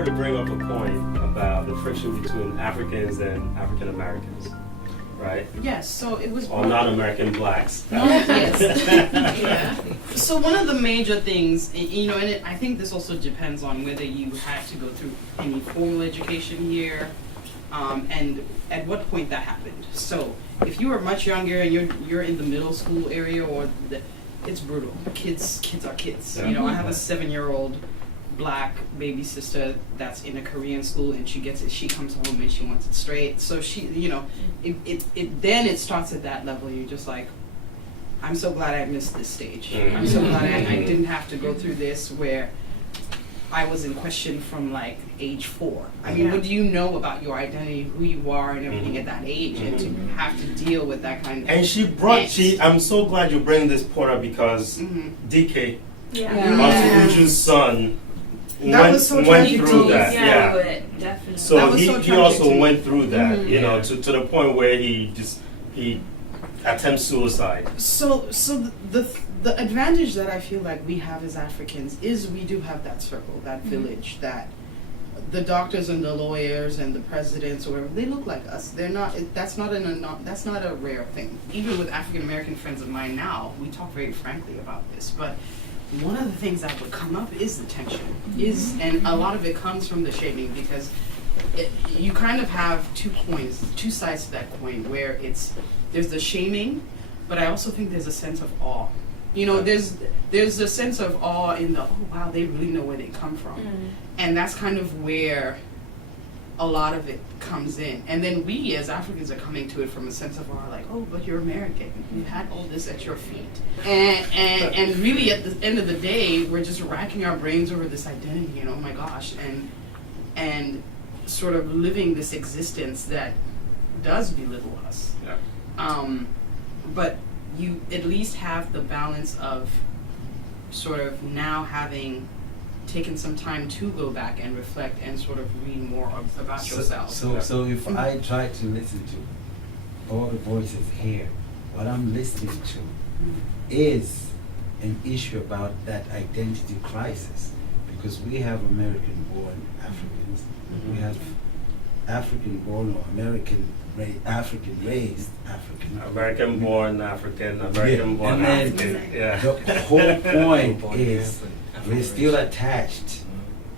started to bring up a point about the friction between Africans and African Americans, right? Yes, so it was... Or non-American blacks. Yes. Yeah. So one of the major things, you know, and I think this also depends on whether you had to go through any formal education here, and at what point that happened. So if you were much younger and you're in the middle school area, it's brutal. Kids are kids. Yeah. You know, I have a 7-year-old black baby sister that's in a Korean school, and she comes home and she wants it straight. So she, you know, it starts at that level. You're just like, I'm so glad I missed this stage. I'm so glad I didn't have to go through this where I was in question from like age 4. I mean, what do you know about your identity, who you are, and everything at that age, and to have to deal with that kind of. And I'm so glad you bring this point up because DK, Yeah. Uju's son, That was so went tragic through too. that. Yeah, Yeah. definitely. So That was he so tragic also to me. went through that, you know, to the point where he attempts suicide. So the advantage that I feel like we have as Africans is we do have that circle, that village, that the doctors and the lawyers and the presidents or whatever, they look like us. They're not. That's not a rare thing. Even with African American friends of mine now, we talk very frankly about this. But one of the things that would come up is the tension. And a lot of it comes from the shaming because you kind of have two sides to that coin, where there's the shaming, but I also think there's a sense of awe. You know, there's a sense of awe in the, oh wow, they really know where they come from. And that's kind of where a lot of it comes in. And then we as Africans are coming to it from a sense of awe, like, oh, but you're American. You had all this at your feet. And really at the end of the day, we're just racking our brains over this identity and oh my gosh, and sort of living this existence that does belittle us. Yeah. But you at least have the balance of sort of now having taken some time to go back and reflect and sort of read more about yourself. So if I try to listen to all the voices here, what I'm listening to is an issue about that identity crisis, because we have American-born Africans, we have African-born or African-raised African. American-born African, American-born African. Yeah. The whole point is we're still attached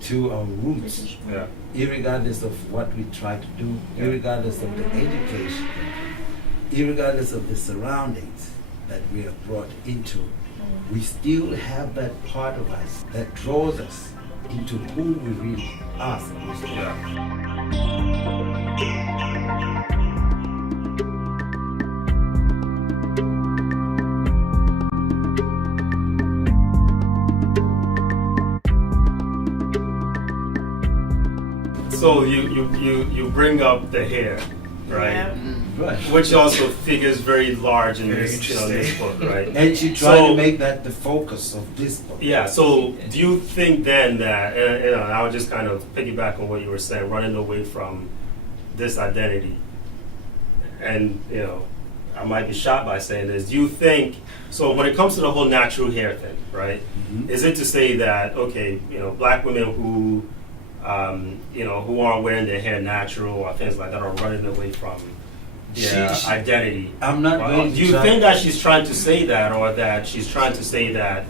to our roots, Yeah. irregardless of what we try to do, irregardless of the education, irregardless of the surroundings that we are brought into. We still have that part of us that draws us into who we really are supposed to be. Yeah. So you bring up the hair, right? Yeah. Right. Which also figures very large in this book, right? And she tried to make that the focus of this book. Yeah. So do you think then that, and I would just kind of piggyback on what you were saying, running away from this identity, and I might be shot by saying this. Do you think so? When it comes to the whole natural hair thing, right? Is it to say that black women who who aren't wearing their hair natural or things like that are running away from their identity? I'm not going Do to you try- think that she's trying to say that, or that she's trying to say that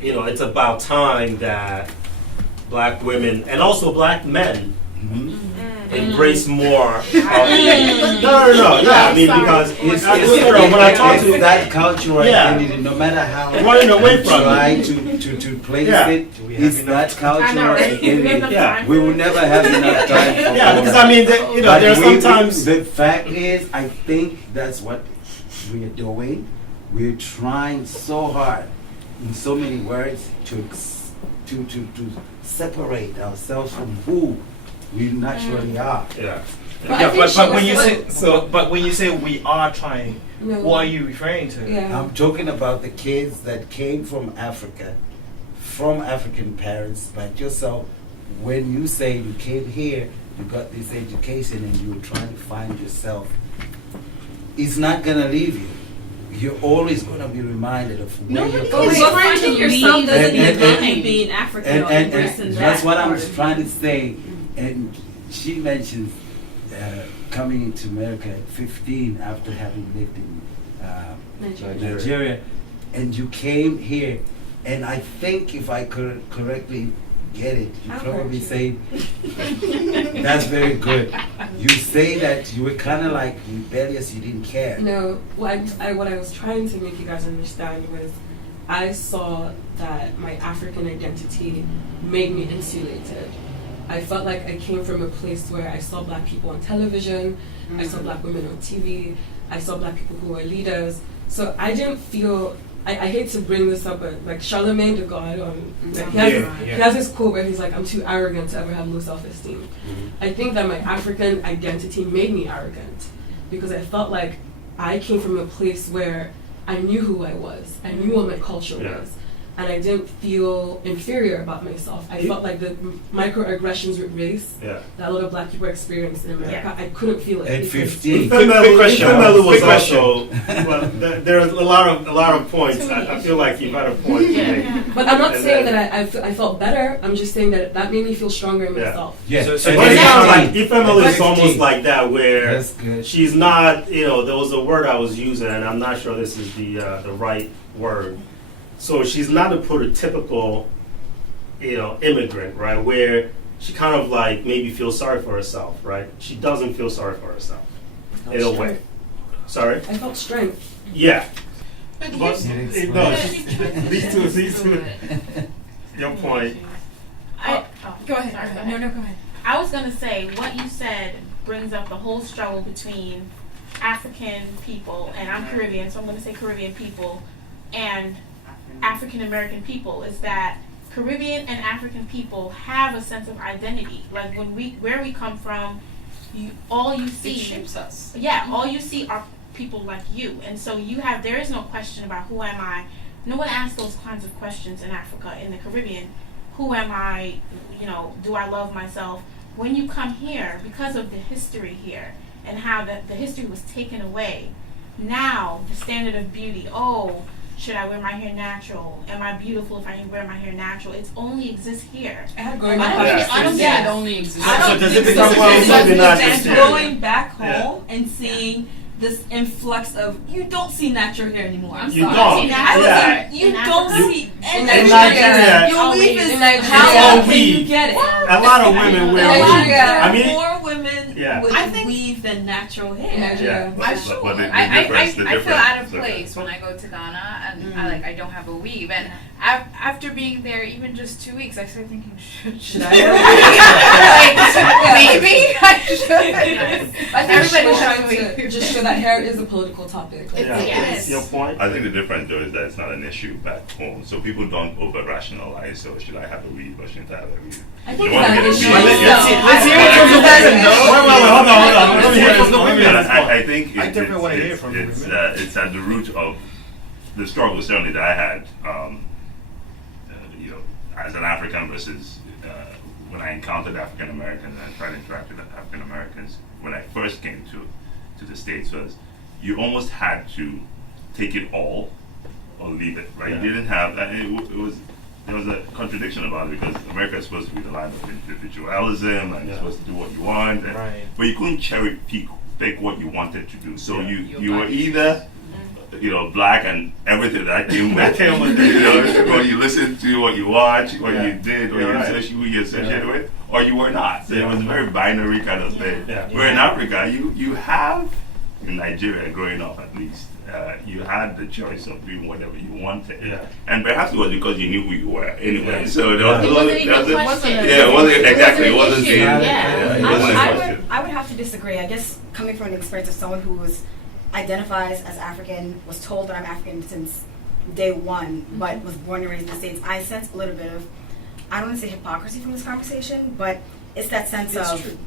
it's about time that black women and also black men embrace more of no. Yeah, I mean, because when I talk to that cultural identity, no matter how running away from try to place it, it's that cultural identity. Yeah. We will never have enough time for Yeah, all because that. I mean, But there's sometimes the fact is, I think that's what we are doing. We're trying so hard, in so many words, to separate ourselves from who we naturally are. yeah. But when you say we are trying, what are you referring to? I'm talking about the kids that came from Africa, from African parents like yourself. When you say you came here, you got this education and you were trying to find yourself, it's not going to leave you. you're always going to be reminded of where you're Nobody coming is from. finding yourself doesn't And- mean and- being African or And embracing that's that what I part was of trying to you. say. And she mentions coming into America at 15 after having lived in Nigeria, and you came here, and I think if I could correctly get it, you I'll probably correct say that's very good. You say that you were kind of like rebellious, you didn't care. No, what I was trying to make you guys understand was I saw that my African identity made me insulated. I felt like I came from a place where I saw black people on television, I saw black women on TV, I saw black people who were leaders. So I didn't feel, I hate to bring this up, but like Charlemagne the God, like he has this quote where he's like, I'm too arrogant to ever have low self-esteem. I think that my African identity made me arrogant because I felt like I came from a place where I knew who I was, I knew what my culture was, and I didn't feel inferior about myself. I felt like the microaggressions with race that a lot of black people experience in America, I couldn't feel it. At 15. Ifemelu was also, well, there are a lot of points. I feel like you've had a point to make. But I'm not saying that I felt better. I'm just saying that made me feel stronger in myself. Yeah. So But it's kind of like Ifemelu is almost 15. like that, where That's good. she's not. There was a word I was using, and I'm not sure this is the right word. So she's not a prototypical, immigrant, right? Where she kind of like maybe feels sorry for herself, right? She doesn't feel sorry for herself in a way. Sorry? I felt strength. Yeah. But But here's- it does. These two. Your point. Go ahead. No, go ahead. I was going to say, what you said brings up the whole struggle between African people, and I'm Caribbean, so I'm going to say Caribbean people, and African American people, is that Caribbean and African people have a sense of identity. Like where we come from, all you see It shapes us. Yeah, all you see are people like you, and so there is no question about who am I. No one asks those kinds of questions in Africa. In the Caribbean, who am I? Do I love myself? When you come here, because of the history here and how the history was taken away, now the standard of beauty, should I wear my hair natural? Am I beautiful if I wear my hair natural? It only exists here. I had growing I up. don't think it only exists. So does it think become something not And just going back home Yeah. and seeing this influx of you don't see natural hair anymore. I'm You sorry. don't. I was Yeah. like, you don't see any In Nigeria, Your weave is in Nigeria, how it's can you weave. get it? A lot of women wear In weave. Nigeria. I mean, more women Yeah. with I think- weave than natural In hair. Nigeria. Yeah. I'm sure. But the I difference- the feel difference- out of the- place when I go to Ghana and I don't have a weave. And after being there even just 2 weeks, I started thinking, should I wear a weave? Maybe I should. I think Everybody she should have a was weave. trying to just show that hair is a political topic. Like, Yeah. Yes. Your point. I think the difference though is that it's not an issue back home, so people don't over-rationalize. So should I have a weave or shouldn't I have a weave? I think You want that to get a issue weave? is Yeah. Let's hear it from the women. Wait, hold on. Let me hear from the women. I think I definitely want to hear from you. it's at the root of the struggle certainly that I had, as an African versus when I encountered African Americans and tried to interact with African Americans when I first came to the States was you almost had to take it all or leave it, right? Yeah. You didn't have that. There was a contradiction about it because America is supposed to be the land of individualism and you're supposed to do what you want, but you couldn't cherry pick what you wanted to do. So you were either black and everything that came with it. When you listen to what you watch, what you did, or who you associated with, or you were not. So it was a very binary kind of thing. Yeah. Where in Africa, you have, in Nigeria, growing up at least, you had the choice of doing whatever you wanted. Yeah. And perhaps it was because you knew who you were anyway. Yeah. So there was It wasn't even a question. Yeah, it wasn't exactly. It It wasn't wasn't the an issue. Yeah. it wasn't a I question. would have to disagree. I guess coming from an experience of someone who identifies as African, was told that I'm African since day one, but was born and raised in the States, I sense a little bit of, I don't want to say hypocrisy from this conversation, but it's that sense It's of, true.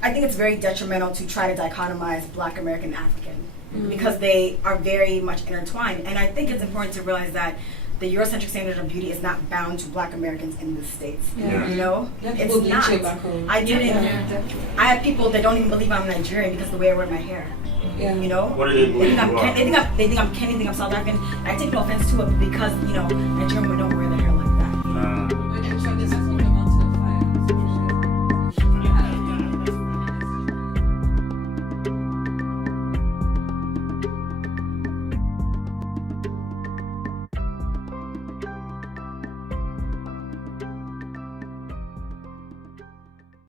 I think it's very detrimental to try to dichotomize Black American and African because they are very much intertwined. And I think it's important to realize that the Eurocentric standard of beauty is not bound to Black Americans in the States. Yeah. You know? Yeah, It's people bleaching not. back home. I didn't. Yeah. I have people that don't even believe I'm Nigerian because of the way I wear my hair. Yeah. You know, What do they believe they think you I'm are? Kenny, they think I'm South African. I take no offense to it because you know Nigerian women don't wear